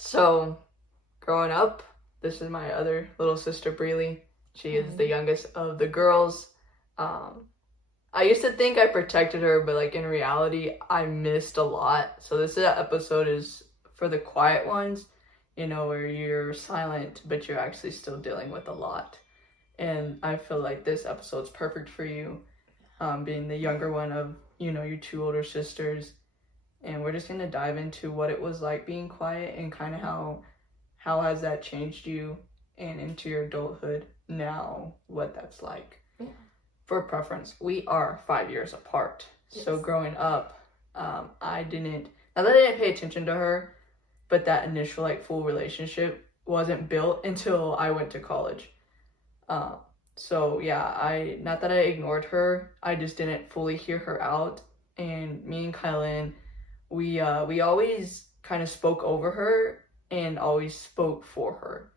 So, growing up, this is my other little sister, Breely. She is the youngest of the girls. Um, I used to think I protected her, but like in reality, I missed a lot. So this episode is for the quiet ones, where you're silent, but you're actually still dealing with a lot. And I feel like this episode's perfect for you, being the younger one of, your two older sisters. And we're just going to dive into what it was like being quiet and kind of how has that changed you and into your adulthood now, what that's like. Yeah. For preference, we are 5 years apart. Yes. So growing up, not that I didn't pay attention to her, but that initial full relationship wasn't built until I went to college. So yeah, not that I ignored her, I just didn't fully hear her out. And me and Kylan, we always kind of spoke over her and always spoke for her.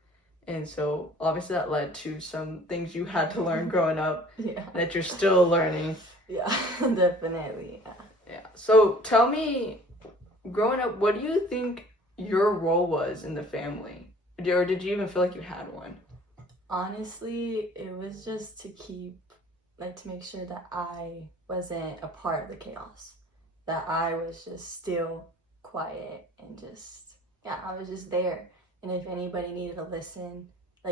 And so obviously that led to some things you had to learn growing up. Yeah. That you're still learning. Yeah, definitely. Yeah. So tell me, growing up, what do you think your role was in the family? Or did you even feel like you had one? Honestly, it was just to make sure that I wasn't a part of the chaos. That I was just still quiet and I was just there. And if anybody needed to listen,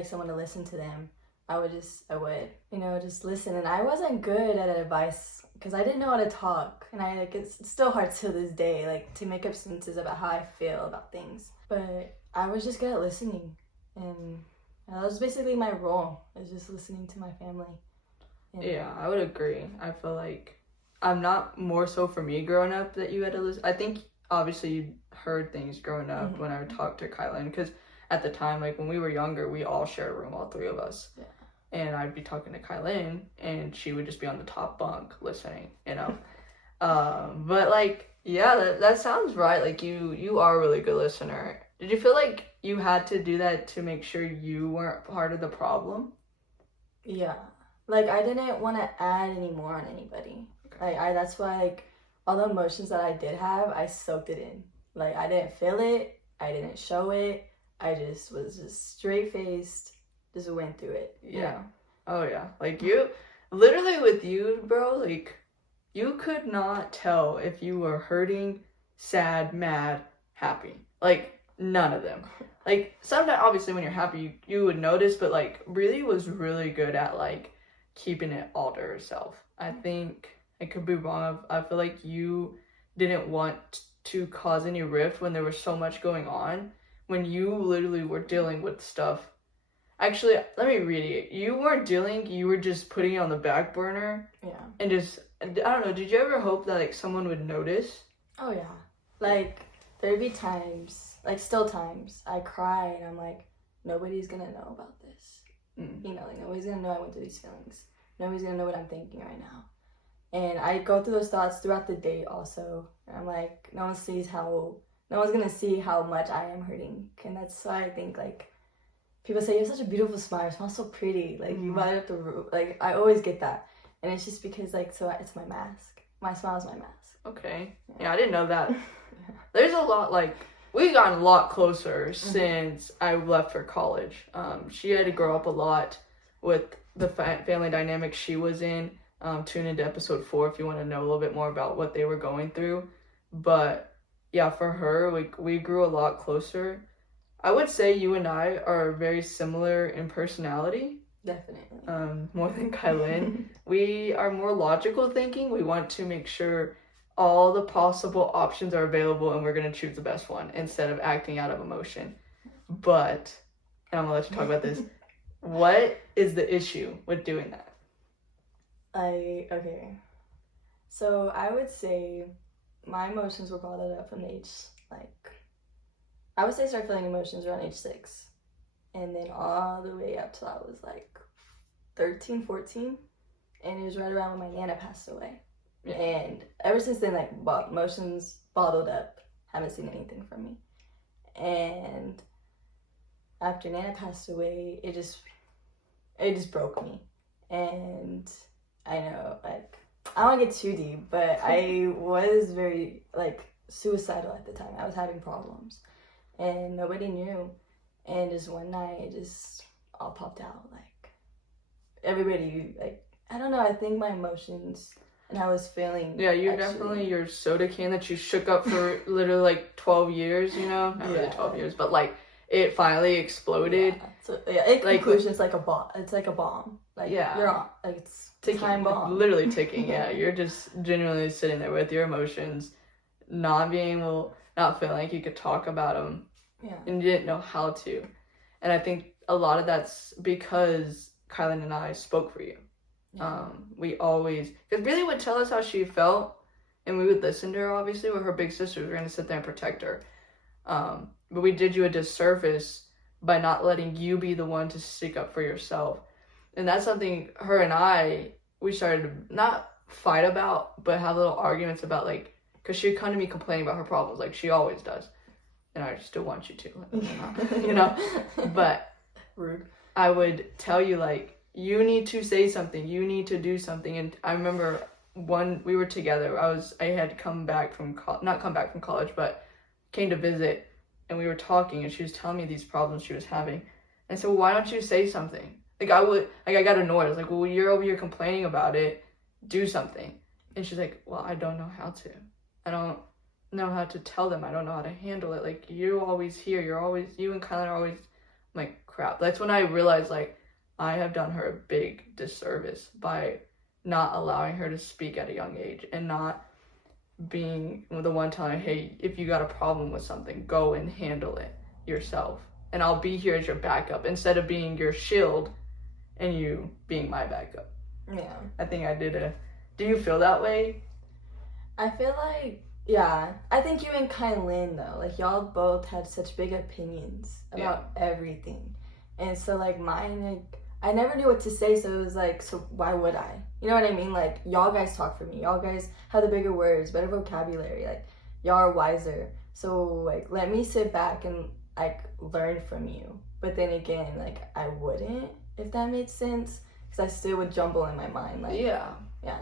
someone to listen to them, I would just listen. And I wasn't good at advice because I didn't know how to talk. And it's still hard to this day, to make up sentences about how I feel about things. But I was just good at listening. And that was basically my role, is just listening to my family. Yeah, I would agree. I feel like I'm not more so for me growing up that you had to listen. I think obviously you heard things growing up when I talked to Kylan, because at the time, when we were younger, we all shared a room, all three of us. Yeah. And I'd be talking to Kylan, and she would just be on the top bunk listening, But yeah, that sounds right. You are a really good listener. Did you feel like you had to do that to make sure you weren't part of the problem? Yeah. I didn't want to add any more on anybody. Okay. That's why, all the emotions that I did have, I soaked it in. I didn't feel it. I didn't show it. I just was straight-faced, just went through it. Yeah. Oh, yeah. You, literally with you, bro, you could not tell if you were hurting, sad, mad, happy. None of them. Sometimes, obviously, when you're happy, you would notice, but, really was really good at, keeping it all to herself. I think, I could be wrong, I feel like you didn't want to cause any rift when there was so much going on, when you literally were dealing with stuff. Actually, let me read it. You weren't dealing, you were just putting it on the back burner. Yeah. And just, I don't know, did you ever hope that, someone would notice? Oh, yeah. There'd be times, still times, I cry and I'm like, nobody's gonna know about this. Nobody's gonna know I went through these feelings. Nobody's gonna know what I'm thinking right now. And I go through those thoughts throughout the day also. And I'm like, no one's gonna see how much I am hurting. And that's why I think, people say, you have such a beautiful smile, you smell so pretty. You light up the room. I always get that. And it's just because, it's my mask. My smile is my mask. Okay. Yeah, I didn't know that. There's a lot, we've gotten a lot closer since I left for college. She had to grow up a lot with the family dynamic she was in. Tune into episode 4 if you want to know a little bit more about what they were going through. But yeah, for her, we grew a lot closer. I would say you and I are very similar in personality. Definitely. More than Kylan. We are more logical thinking. We want to make sure all the possible options are available and we're going to choose the best one instead of acting out of emotion. But, and I'm going to let you talk about this, what is the issue with doing that? Okay. So I would say my emotions were bottled up from age, I would say start feeling emotions around age 6. And then all the way up till I was 13, 14. And it was right around when my Nana passed away. Yeah. And ever since then, emotions bottled up. Haven't seen anything from me. And after Nana passed away, it just broke me. And I know, I don't want to get too deep, but I was very, suicidal at the time. I was having problems. and nobody knew. And just one night, it just all popped out. Like, everybody, like, I don't know, I think my emotions and how I was feeling. Yeah, you're definitely your soda can that you shook up for literally like 12 years, you know? Not really 12 years, but like it finally exploded. Yeah. So, yeah, in conclusion, it's like a bomb. It's like a bomb. Like, yeah. You're on, like, it's ticking, time bomb. literally ticking, yeah. You're just genuinely sitting there with your emotions, not feeling like you could talk about them. Yeah. And you didn't know how to. And I think a lot of that's because Kylan and I spoke for you. Yeah. We always, because Billy would tell us how she felt, and we would listen to her. Obviously, we're her big sisters. We're gonna sit there and protect her. But we did you a disservice by not letting you be the one to stick up for yourself, and that's something her and I we started to not fight about, but have little arguments about, like, because she'd come to me complaining about her problems, like she always does, and I still want you to, you know, but rude. I would tell you, like, you need to say something, you need to do something. And I remember we were together, I had come back from not come back from college, but came to visit, and we were talking, and she was telling me these problems she was having. And so, why don't you say something? Like, I got annoyed. I was like, well, you're over here complaining about it, do something. And she's like, well, I don't know how to. I don't know how to tell them. I don't know how to handle it. Like, you're always here. You and Kylan are always, I'm like, crap. That's when I realized, like, I have done her a big disservice by not allowing her to speak at a young age and not being the one telling her, hey, if you got a problem with something, go and handle it yourself. And I'll be here as your backup instead of being your shield and you being my backup. Yeah. I think I did do you feel that way? I feel like, yeah. I think you and Kylan, though, like, y'all both had such big opinions about everything. And so, like, mine, like, I never knew what to say, so it was like, so why would I? You know what I mean? Like, y'all guys talk for me. Y'all guys have the bigger words, better vocabulary. Like, y'all are wiser. So, like, let me sit back and, like, learn from you. But then again, like, I wouldn't, if that made sense. Because I still would jumble in my mind. Like, yeah,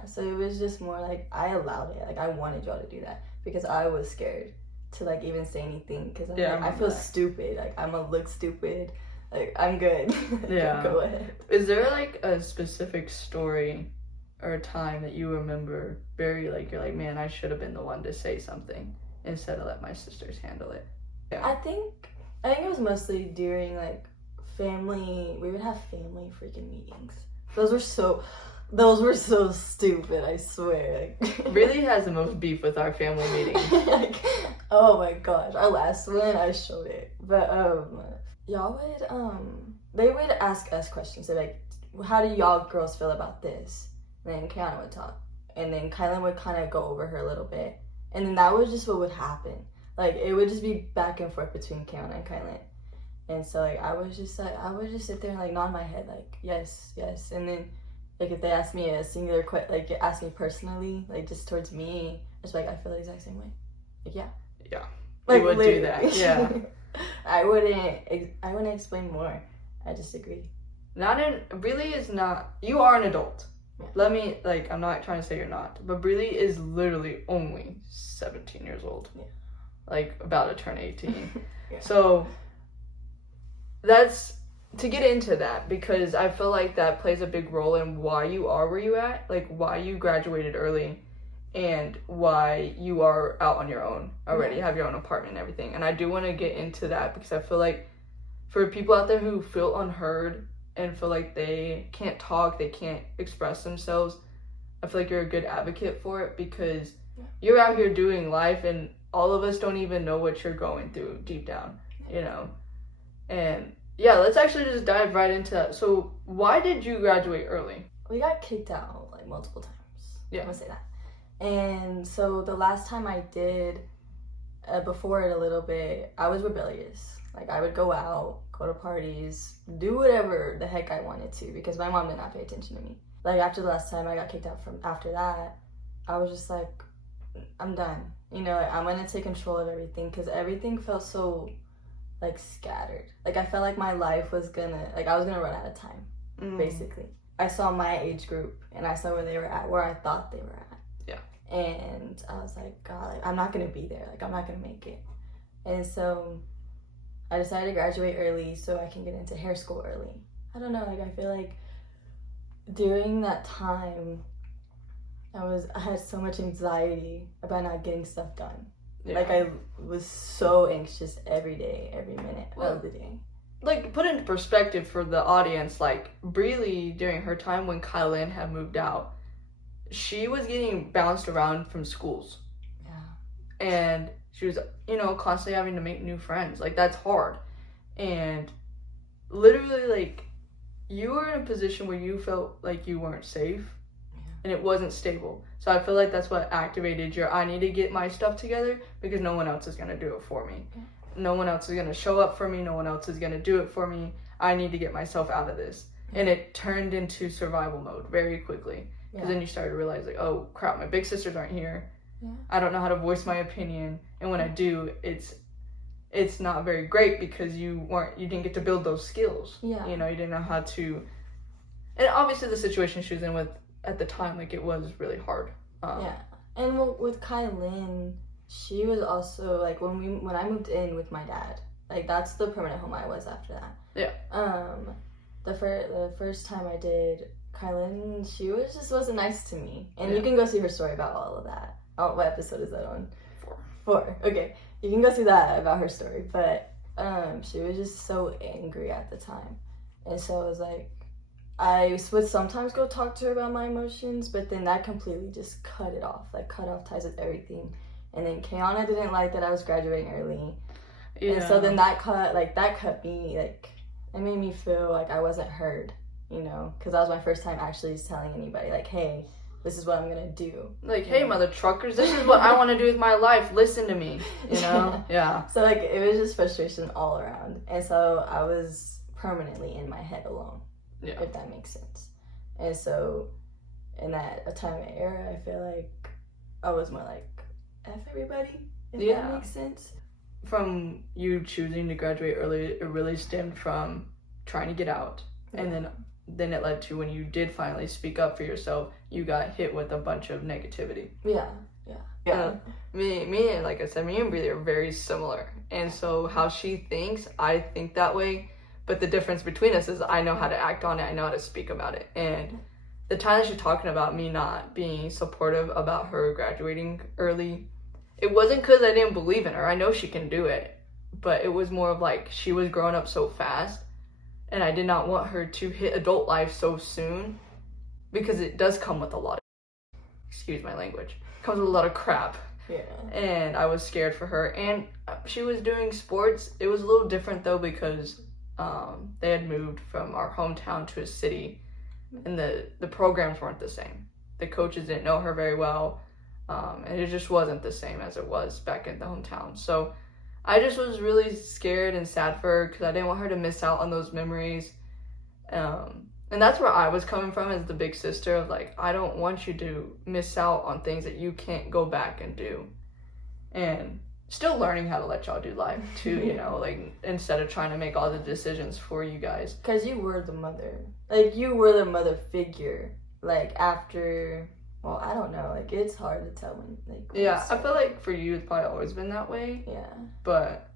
so it was just more like, I allowed it. Like, I wanted y'all to do that. Because I was scared to, like, even say anything. Because I feel stupid. Like, I'm going to look stupid. Like, I'm good. Yeah. Go ahead. Is there, like, a specific story or a time that you remember very, like, you're like, man, I should have been the one to say something instead of let my sisters handle it? Yeah. I think it was mostly during, like, we would have family freaking meetings. Those were so stupid, I swear. Really has the most beef with our family meetings. Like, oh my gosh. Our last one, I showed it. But, y'all would, they would ask us questions. They're like, how do y'all girls feel about this? And then Kiana would talk. And then Kylan would kind of go over her a little bit. And then that was just what would happen. Like, it would just be back and forth between Kiana and Kylan. And so, like, I would just sit there and, like, nod my head, like, yes. And then, like, if they asked me a singular question, like, ask me personally, like, just towards me, it's like, I feel the exact same way. Like, yeah. Yeah. Like, you would do that. Yeah. I wouldn't explain more. I just agree. Breely is not, you are an adult. Yeah. Let me, like, I'm not trying to say you're not, but Breely is literally only 17 years old. Yeah. Like, about to turn 18. Yeah. So, that's, to get into that, because I feel like that plays a big role in why you are where you at, like, why you graduated early, and why you are out on your own already, have your own apartment and everything. And I do want to get into that because I feel like for people out there who feel unheard and feel like they can't talk, they can't express themselves, I feel like you're a good advocate for it because you're out here doing life and all of us don't even know what you're going through deep down, you know? And yeah, let's actually just dive right into that. So why did you graduate early? We got kicked out, like, multiple times. Yeah. I'm gonna say that. And so the last time I did, before it a little bit, I was rebellious. Like, I would go out, go to parties, do whatever the heck I wanted to because my mom did not pay attention to me. Like, after the last time I got kicked out from after that, I was just like, I'm done. You know, like, I'm gonna take control of everything because everything felt so, like, scattered. Like, I felt like my life was I was gonna run out of time, basically. I saw my age group and I saw where they were at, where I thought they were at. Yeah. And I was like, God, like, I'm not gonna be there. Like, I'm not gonna make it. And so I decided to graduate early so I can get into hair school early. I don't know, like I feel like during that time I had so much anxiety about not getting stuff done. Yeah. Like I was so anxious every day, every minute of the day. Like, put into perspective for the audience, like, Breely, during her time when Kylan had moved out, she was getting bounced around from schools. Yeah. And she was, you know, constantly having to make new friends. Like, that's hard. And literally, like, you were in a position where you felt like you weren't safe. Yeah. And it wasn't stable. So I feel like that's what activated your, I need to get my stuff together because no one else is going to do it for me. Yeah. No one else is going to show up for me. No one else is going to do it for me. I need to get myself out of this. Yeah. And it turned into survival mode very quickly. Because then you started to realize, like, oh, crap, my big sisters aren't here. Yeah. I don't know how to voice my opinion. And when I do, it's not very great because you didn't get to build those skills. Yeah. You know, you didn't know how to. And obviously the situation she was in with at the time, like, it was really hard. Yeah. And with Kylan, she was also, like, when I moved in with my dad, like, that's the permanent home I was after that. Yeah. The first time I did, Kylan, she wasn't nice to me. And you can go see her story about all of that. Oh, what episode is that on? 4. Okay. You can go see that about her story. But she was just so angry at the time. And so it was like, I would sometimes go talk to her about my emotions, but then that completely just cut it off. Like, cut off ties with everything. And then Kayana didn't like that I was graduating early. Yeah. And so then that cut me, like, it made me feel like I wasn't heard, you know? Because that was my first time actually telling anybody, like, hey, this is what I'm going to do. Like, hey, mother truckers, this is what I want to do with my life. Listen to me, you know? Yeah. So, like, it was just frustration all around. And so I was permanently in my head alone, if that makes sense. And so in that time and era, I feel like I was more like, F everybody, if that makes sense. From you choosing to graduate early, it really stemmed from trying to get out. And then it led to when you did finally speak up for yourself, you got hit with a bunch of negativity. Yeah. Me and, like I said, me and Breely are very similar. And so how she thinks, I think that way. But the difference between us is I know how to act on it. I know how to speak about it. And the time that she's talking about me not being supportive about her graduating early, it wasn't because I didn't believe in her. I know she can do it. But it was more of like she was growing up so fast. And I did not want her to hit adult life so soon. Because it does come with a lot of, excuse my language, comes with a lot of crap. Yeah. And I was scared for her. And she was doing sports. It was a little different though because they had moved from our hometown to a city. And the programs weren't the same. The coaches didn't know her very well. And it just wasn't the same as it was back in the hometown. So I just was really scared and sad for her because I didn't want her to miss out on those memories. And that's where I was coming from as the big sister of like, I don't want you to miss out on things that you can't go back and do. And still learning how to let y'all do life too, you know, like instead of trying to make all the decisions for you guys. Because you were the mother. Like, you were the mother figure. Like, after, well, I don't know. Like, it's hard to tell when, like... Yeah, I feel like for you, it's probably always been that way. Yeah. But...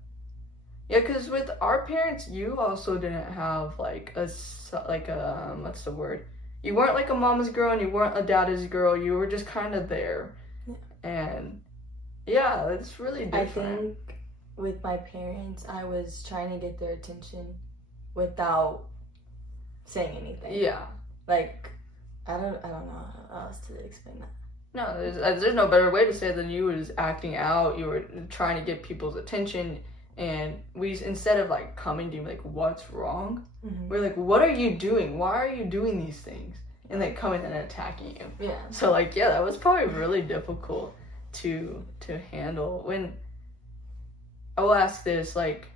Yeah, because with our parents, you also didn't have, like, what's the word? You weren't, like, a mama's girl and you weren't a daddy's girl. You were just kind of there. Yeah. And, yeah, it's really different. I think with my parents, I was trying to get their attention without saying anything. Yeah. Like, I don't know how else to explain that. No, there's no better way to say it than you was acting out. You were trying to get people's attention. And we, instead of like coming to you like, what's wrong? Mm-hmm. We're like, what are you doing? Why are you doing these things? And like coming and attacking you. Yeah. So like, yeah, that was probably really difficult to handle. When I will ask this, like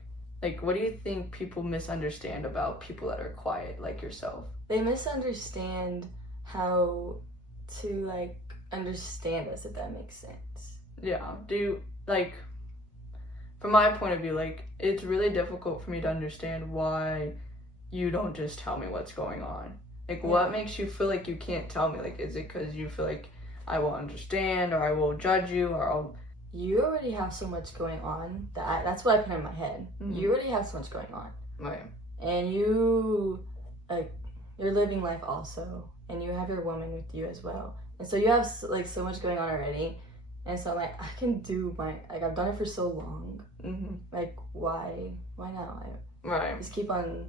what do you think people misunderstand about people that are quiet like yourself? They misunderstand how to like understand us, if that makes sense. Yeah. Do you like? From my point of view, like, it's really difficult for me to understand why you don't just tell me what's going on. Like, what makes you feel like you can't tell me? Like, is it because you feel like I will understand or I will judge you or you already have so much going on that's what I put in my head. You already have so much going on. Right. And you, like, you're living life also. And you have your woman with you as well. And so you have, like, so much going on already. And so I'm like, I can do like, I've done it for so long. Like, why now? Right. Just keep on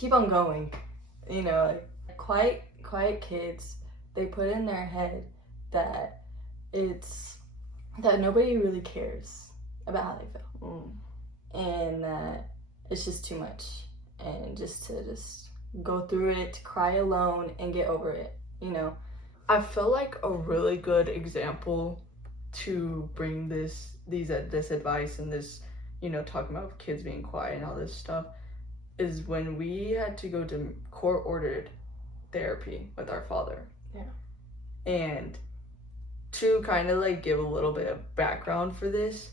going. You know, like, quiet kids, they put in their head that that nobody really cares about how they feel. And that it's just too much. And just to go through it, to cry alone and get over it, you know? I feel like a really good example to bring this advice and this, you know, talking about kids being quiet and all this stuff is when we had to go to court-ordered therapy with our father. Yeah. And to kind of like give a little bit of background for this,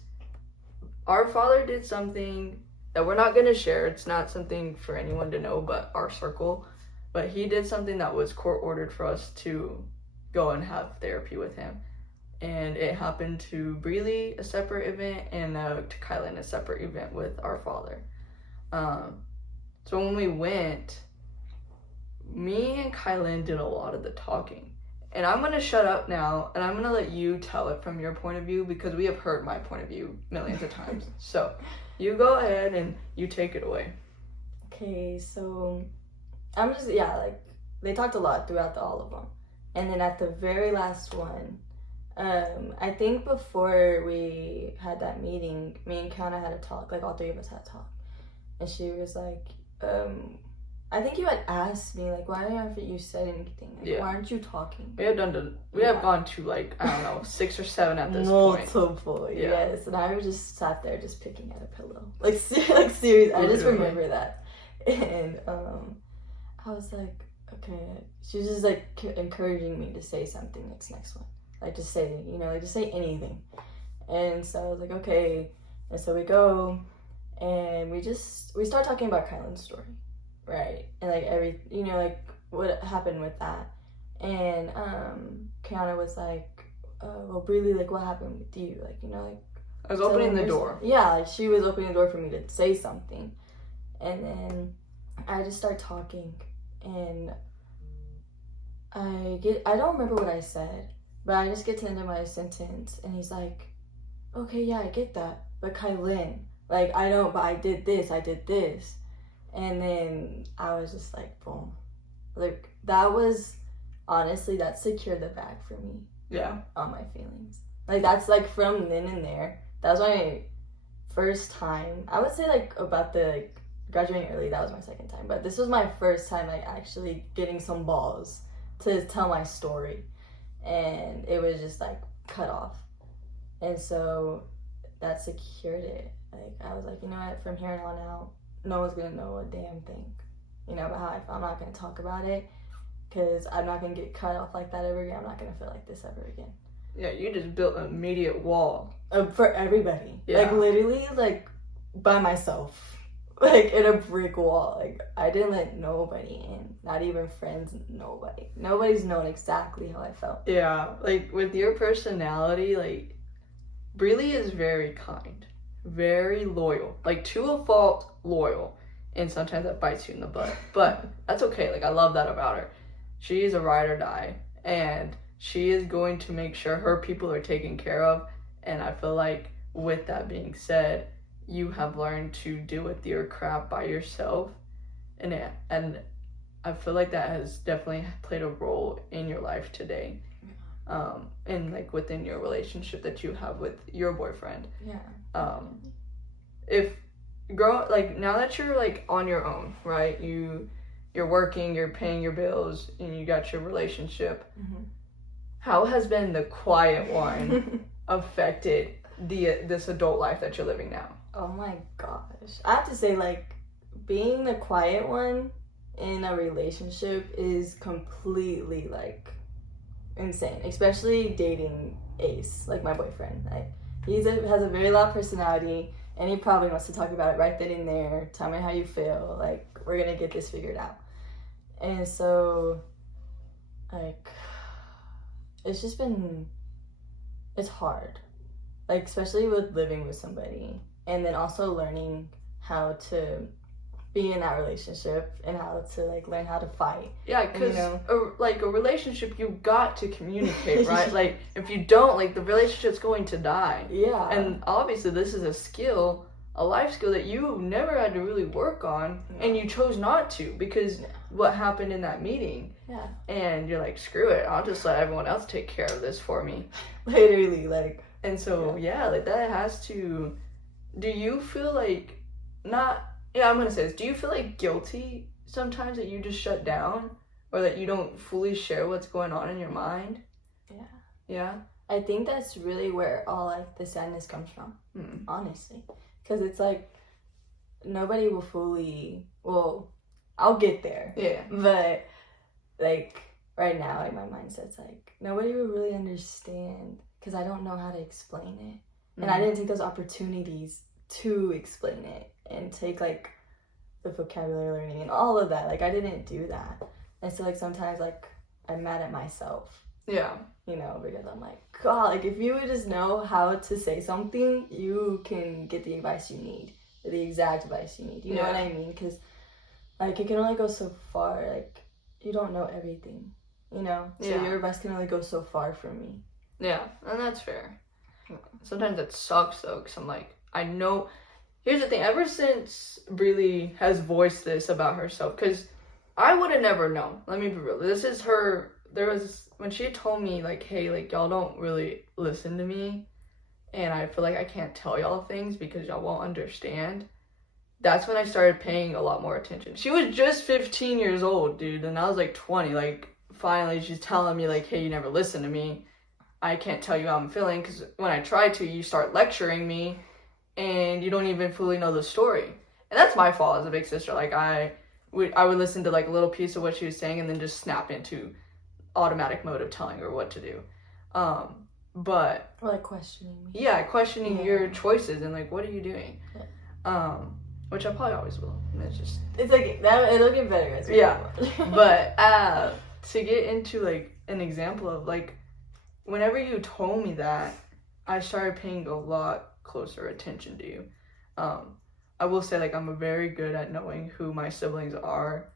our father did something that we're not going to share. It's not something for anyone to know but our circle. But he did something that was court-ordered for us to go and have therapy with him. And it happened to Breely, a separate event, and to Kylan, a separate event with our father. So when we went, me and Kylan did a lot of the talking. And I'm going to shut up now, and I'm going to let you tell it from your point of view, because we have heard my point of view millions of times. So you go ahead and you take it away. Okay, so I'm just, like, they talked a lot throughout all of them. And then at the very last one, I think before we had that meeting, me and Kiana had a talk, like all three of us had a talk. And she was like, I think you had asked me, like, why haven't you said anything? Like, why aren't you talking? We have gone to, like, I don't know, 6 or 7 at this point. Multiple, yes. And I was just sat there just picking at a pillow. Like serious. I just remember that. And I was like, okay. She was just, like, encouraging me to say something next one. Like, just say, you know, like, just say anything. And so I was like, okay. And so we go, and we start talking about Kylan's story. Right. And, like, you know, like, what happened with that. And Kiana was like, well, Breely, like, what happened with you? Like, you know, like, I was opening the door. Yeah, like, she was opening the door for me to say something. And then I just start talking, and I don't remember what I said, but I just get to the end of my sentence, and he's like, okay, yeah, I get that, but Kylan, like, I don't, but I did this. And then I was just like, boom. Like, that was, honestly, that secured the bag for me. Yeah. On my feelings. Like, that's, like, from then and there. That was my first time. I would say, like, about the, like, graduating early, that was my second time. But this was my first time, like, actually getting some balls to tell my story. And it was just, like, cut off. And so that secured it. Like, I was like, you know what, from here on out, no one's gonna know a damn thing, you know, about how I feel. I'm not gonna talk about it, because I'm not gonna get cut off like that ever again. I'm not gonna feel like this ever again. Yeah, you just built an immediate wall. For everybody. Yeah. Like, literally, like, by myself. Like, in a brick wall. Like, I didn't let nobody in. Not even friends, nobody. Nobody's known exactly how I felt. Yeah, like, with your personality, like, Breely is very kind. Very loyal. Like, to a fault, loyal. And sometimes that bites you in the butt. But that's okay. Like, I love that about her. She is a ride or die. And she is going to make sure her people are taken care of. And I feel like, with that being said, you have learned to deal with your crap by yourself. And I feel like that has definitely played a role in your life today. And, like, within your relationship that you have with your boyfriend. Yeah. Now that you're, like, on your own, right? You're working, you're paying your bills, and you got your relationship. Mm-hmm. How has been the quiet one affected this adult life that you're living now? Oh my gosh. I have to say, like, being the quiet one in a relationship is completely, like, insane. Especially dating Ace, like, my boyfriend. Like, he has a very loud personality, and he probably wants to talk about it right then and there. Tell me how you feel. Like, we're gonna get this figured out. And so, like, it's hard. like especially with living with somebody, and then also learning how to be in that relationship and how to like learn how to fight. Yeah, because You know? a relationship, you got to communicate, right? Like, if you don't, like, the relationship's going to die. Yeah. And obviously, this is a skill, a life skill that you never had to really work on, and you chose not to because what happened in that meeting. Yeah. And you're like, screw it, I'll just let everyone else take care of this for me. Literally, like. And so, yeah, like, that has to. Do you feel like, not. Yeah, I'm gonna say this. Do you feel like guilty sometimes that you just shut down or that you don't fully share what's going on in your mind? Yeah. Yeah? I think that's really where all like the sadness comes from, honestly. Because it's like nobody will fully, well, I'll get there. Yeah. But like right now, like my mindset's like nobody will really understand because I don't know how to explain it. And I didn't take those opportunities to explain it and take like the vocabulary learning and all of that. Like I didn't do that. And so like sometimes like I'm mad at myself. Yeah. You know, because I'm like, God, like if you would just know how to say something, you can get the advice you need, the exact advice you need. You know what I mean? Because like it can only go so far. Like you don't know everything, you know? So your advice can only go so far for me. Yeah, and that's fair. Sometimes it sucks though, because I'm like, I know. Here's the thing, ever since Breely has voiced this about herself, because I would have never known. Let me be real. This is her. There was, when she told me, like, hey, like, y'all don't really listen to me, and I feel like I can't tell y'all things because y'all won't understand. That's when I started paying a lot more attention. She was just 15 years old, dude, and I was like 20. Like, finally, she's telling me, like, hey, you never listen to me. I can't tell you how I'm feeling, because when I try to, you start lecturing me, and you don't even fully know the story. And that's my fault as a big sister. Like, I would listen to, like, a little piece of what she was saying and then just snap into automatic mode of telling her what to do. But... Or, like, questioning me. Yeah, questioning your choices and, like, what are you doing? Yeah. Which I probably always will. And it's just... It's, like, that, it'll get better as we go on. But, to get into, like, an example of, like, whenever you told me that, I started paying a lot closer attention to you. I will say, like, I'm very good at knowing who my siblings are,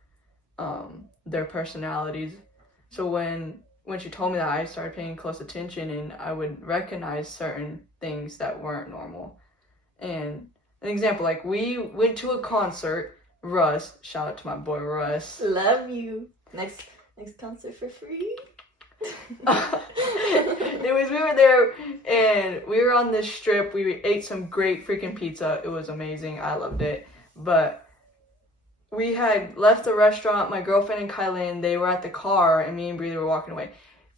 their personalities. So when she told me that, I started paying close attention, and I would recognize certain things that weren't normal. And an example, like, we went to a concert. Russ, shout out to my boy Russ. Love you. Next concert for free. We were there and we were on this strip. We ate some great freaking pizza. It was amazing. I loved it. But we had left the restaurant. My girlfriend and Kylan, they were at the car, and me and Breely were walking away.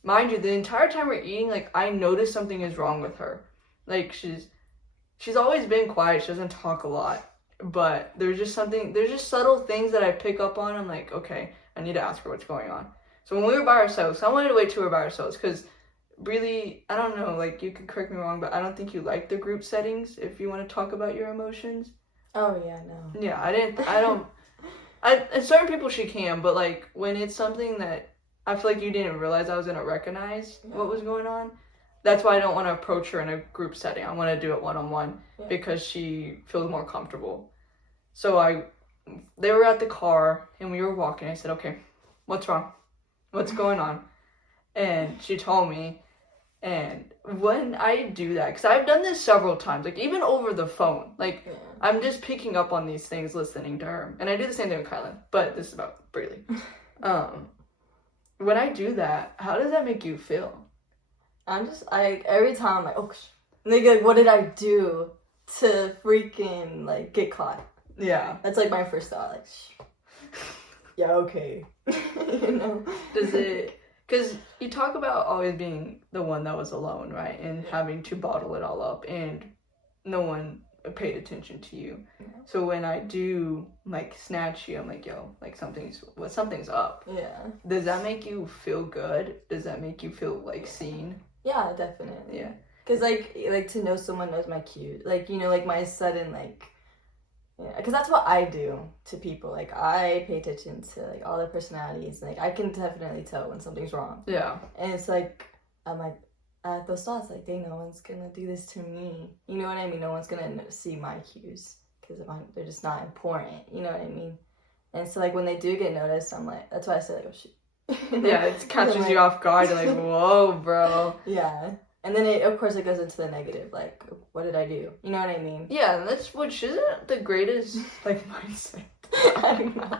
Mind you, the entire time we're eating, like, I noticed something is wrong with her. Like, she's always been quiet. She doesn't talk a lot. But there's just subtle things that I pick up on. I'm like, okay, I need to ask her what's going on. So when we were by ourselves, I wanted to wait till we were by ourselves, because really, I don't know, like, you could correct me wrong, but I don't think you like the group settings if you want to talk about your emotions. Oh, yeah, no. Yeah, and certain people she can, but, like, when it's something that I feel like you didn't realize I was going to recognize what was going on, that's why I don't want to approach her in a group setting. I want to do it one-on-one because she feels more comfortable. So they were at the car, and we were walking. I said, okay, what's wrong? What's going on? And she told me, and when I do that, because I've done this several times, like, even over the phone, like, I'm just picking up on these things listening to her, and I do the same thing with Kylan, but this is about Breely. When I do that, how does that make you feel? I'm just, every time I'm like, oh, nigga, what did I do to freaking, like, get caught? Yeah. That's, like, my first thought, like, yeah, okay. You know? Does it, because you talk about always being the one that was alone, right? And having to bottle it all up, and no one paid attention to you. Yeah. So when I do, like, snatch you, I'm like, yo, like, something's up. Yeah. Does that make you feel good? Does that make you feel, like, seen? Yeah, definitely. Yeah. Because, like, to know someone knows my cue. Like, you know, like, my sudden, like, yeah, because that's what I do to people. Like, I pay attention to, like, all their personalities. Like, I can definitely tell when something's wrong. Yeah. And it's like, I'm like, those thoughts, like, dang, no one's gonna do this to me. You know what I mean? No one's gonna see my cues because they're just not important. You know what I mean? And so, like, when they do get noticed, I'm like, that's why I say, like, oh, shoot. Yeah, it catches you off guard. You're like, whoa, bro. Yeah. And then, of course, it goes into the negative. Like, what did I do? You know what I mean? Yeah, which isn't the greatest, like, mindset. I don't know.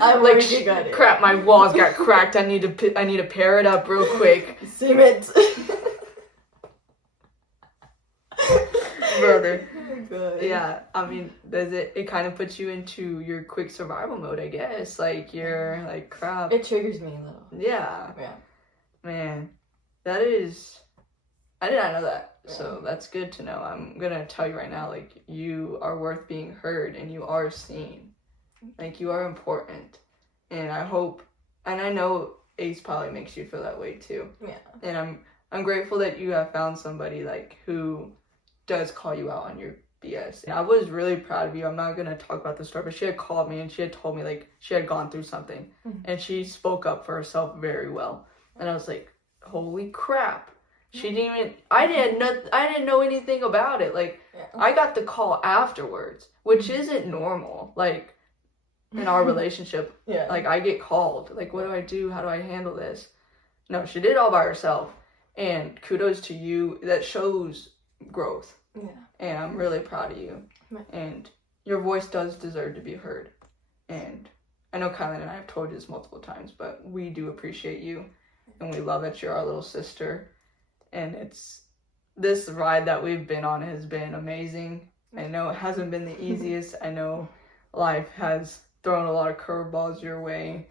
I'm like, crap, my walls got cracked. I need to pair it up real quick. Cement. Brother. Good. Yeah, I mean, it kind of puts you into your quick survival mode, I guess. Like, you're like, crap. It triggers me a little. Yeah. Yeah. Man, I did not know that. So that's good to know. I'm gonna tell you right now, like, you are worth being heard and you are seen. Like, you are important. And I hope, and I know Ace probably makes you feel that way too. Yeah. And I'm grateful that you have found somebody, like, who does call you out on your BS. And I was really proud of you. I'm not gonna talk about the story, but she had called me and she had told me, like, she had gone through something. And she spoke up for herself very well. And I was like, holy crap. She didn't even, I didn't know anything about it. Like, I got the call afterwards, which isn't normal. Like, in our relationship, like, I get called. Like, what do I do? How do I handle this? No, she did it all by herself. And kudos to you. That shows growth. Yeah. And I'm really proud of you. And your voice does deserve to be heard. And I know Kylan and I have told you this multiple times, but we do appreciate you. And we love that you're our little sister. And this ride that we've been on has been amazing. I know it hasn't been the easiest. I know life has thrown a lot of curveballs your way,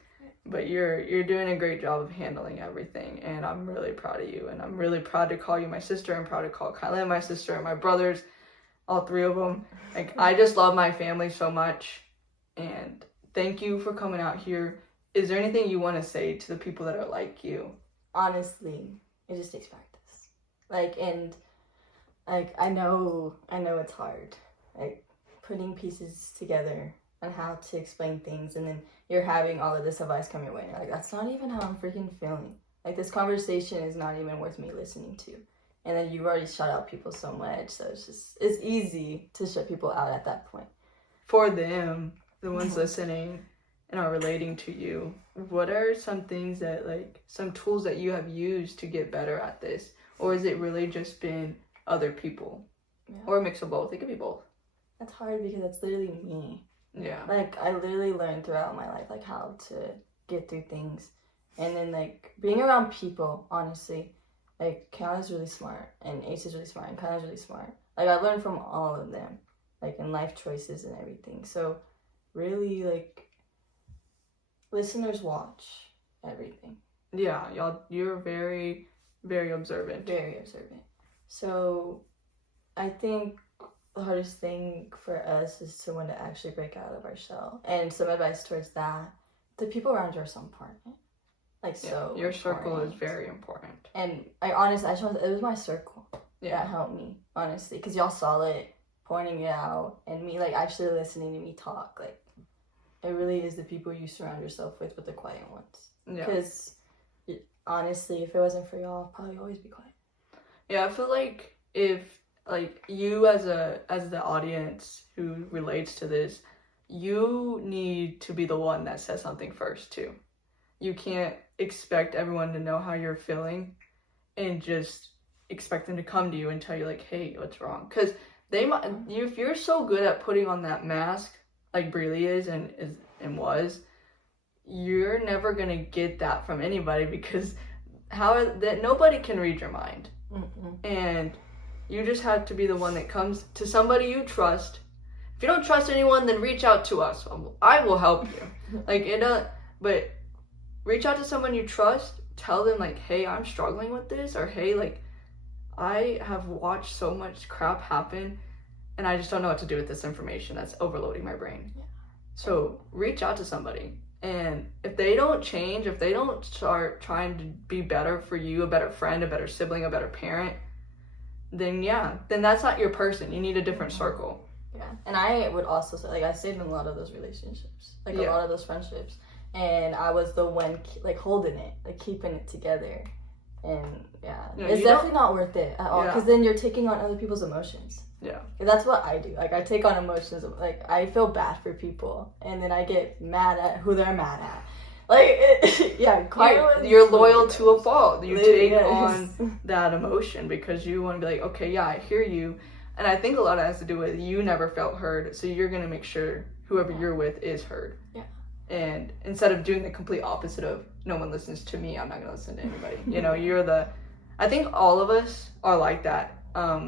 but you're doing a great job of handling everything. And I'm really proud of you. And I'm really proud to call you my sister. I'm proud to call Kylan my sister and my brothers, all three of them. Like, I just love my family so much. And thank you for coming out here. Is there anything you want to say to the people that are like you? Honestly, it just takes practice. Like, and, like, I know it's hard. Like, putting pieces together on how to explain things, and then you're having all of this advice come your way. And you're like, that's not even how I'm freaking feeling. Like, this conversation is not even worth me listening to. And then you've already shut out people so much, so it's easy to shut people out at that point. For them, the ones listening and are relating to you, what are some things that, like, some tools that you have used to get better at this? Or has it really just been other people? Yeah. Or a mix of both? It could be both. That's hard because that's literally me. Yeah. Like, I literally learned throughout my life, like, how to get through things. And then, like, being around people, honestly. Like, Kiana's really smart, and Ace is really smart, and Kyla's really smart. Like, I learned from all of them, like, in life choices and everything. So, really, like, listeners watch everything. Yeah, you're very, very observant. Very observant. So, I think the hardest thing for us is to want to actually break out of our shell. And some advice towards that, the people around you are so important. Like, so your circle is very important. And I honestly, it was my circle that helped me, honestly, because y'all saw it, pointing it out, and me, like, actually listening to me talk. Like, it really is the people you surround yourself with the quiet ones. Because, honestly, if it wasn't for y'all, I'd probably always be quiet. Yeah, I feel like if, like, you as the audience who relates to this, you need to be the one that says something first, too. You can't expect everyone to know how you're feeling and just expect them to come to you and tell you, like, hey, what's wrong? Because if you're so good at putting on that mask, like Breely is and was, you're never going to get that from anybody, because nobody can read your mind. And you just have to be the one that comes to somebody you trust. If you don't trust anyone, then reach out to us. I will help you. But reach out to someone you trust. Tell them, like, hey, I'm struggling with this, or hey, like, I have watched so much crap happen and I just don't know what to do with this information that's overloading my brain. So reach out to somebody. And if they don't change, if they don't start trying to be better for you, a better friend, a better sibling, a better parent, then that's not your person. You need a different circle. Yeah. And I would also say, like, I stayed in a lot of those relationships, like, a lot of those friendships. And I was the one, like, holding it, like, keeping it together. And yeah, No, it's you definitely not worth it at all. Yeah. Because then you're taking on other people's emotions. Yeah. And that's what I do. Like, I take on emotions. Like, I feel bad for people, and then I get mad at who they're mad at. Like, yeah, you're loyal to a fault. You take Yes. on that emotion because you want to be like, okay, yeah, I hear you. And I think a lot of it has to do with you never felt heard, so you're going to make sure whoever you're with is heard. Yeah. And instead of doing the complete opposite of, no one listens to me, I'm not going to listen to anybody. I think all of us are like that.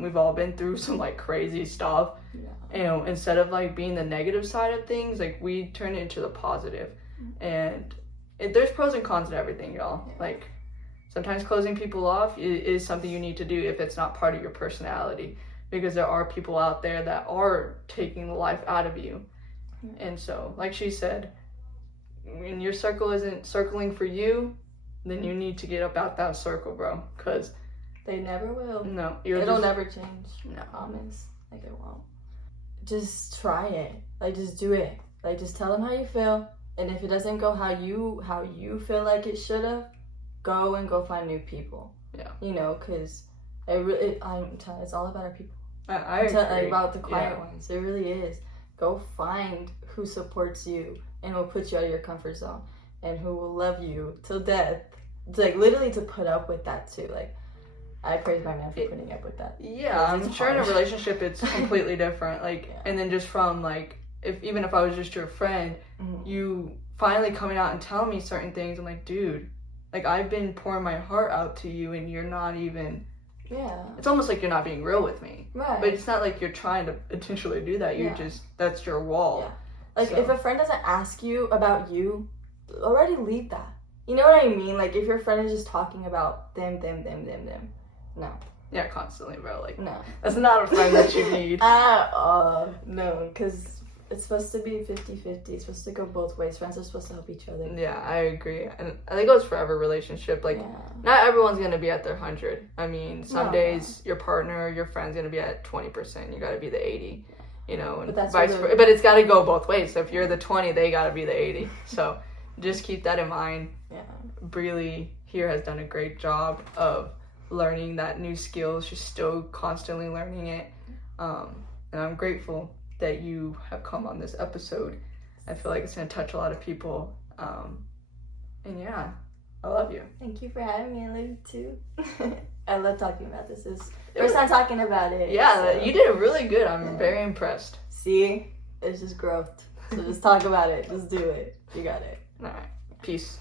We've all been through some, like, crazy stuff. Yeah. Instead of, like, being the negative side of things, like, we turn it into the positive. And there's pros and cons to everything, y'all. Yeah. Like, sometimes closing people off is something you need to do if it's not part of your personality, because there are people out there that are taking the life out of you. And so, like she said, when your circle isn't circling for you, then you need to get up out that circle, bro, because they never will. No, it'll never change. No. I promise. Like, it won't. Just try it. Like, just do it. Like, just tell them how you feel. And if it doesn't go how you feel like it should have, go find new people. Yeah. Because I'm telling you, it's all about our people. I agree. Like, about the quiet ones. It really is. Go find who supports you and will put you out of your comfort zone and who will love you till death. Like, literally to put up with that too. Like, I praise my man for putting up with that. Yeah, I'm sure in a relationship it's completely different. Like, and then just from, like, even if I was just your friend, you finally coming out and telling me certain things, I'm like, dude, like, I've been pouring my heart out to you and you're not even... Yeah. It's almost like you're not being real with me. Right. But it's not like you're trying to intentionally do that. You just, that's your wall. Yeah. Like, if a friend doesn't ask you about you, already leave that. You know what I mean? Like, if your friend is just talking about them. No. Yeah, constantly, bro. Like, no. That's not a friend that you need. No, because it's supposed to be 50-50. It's supposed to go both ways. Friends are supposed to help each other. Yeah, I agree. And I think it goes for every relationship. Like, not everyone's going to be at their 100. I mean, some days your partner, your friend's going to be at 20%. You got to be the 80, and but vice versa. But it's got to go both ways. So if you're the 20, they got to be the 80. So just keep that in mind. Yeah. Breely here has done a great job of learning that new skill. She's still constantly learning it. And I'm grateful that you have come on this episode. I feel like it's going to touch a lot of people. And yeah, I love you. Thank you for having me. I love you too. I love talking about this. It's first time talking about it. Yeah, so. You did really good. I'm very impressed. See? It's just growth. So just talk about it. Just do it. You got it. All right. Peace.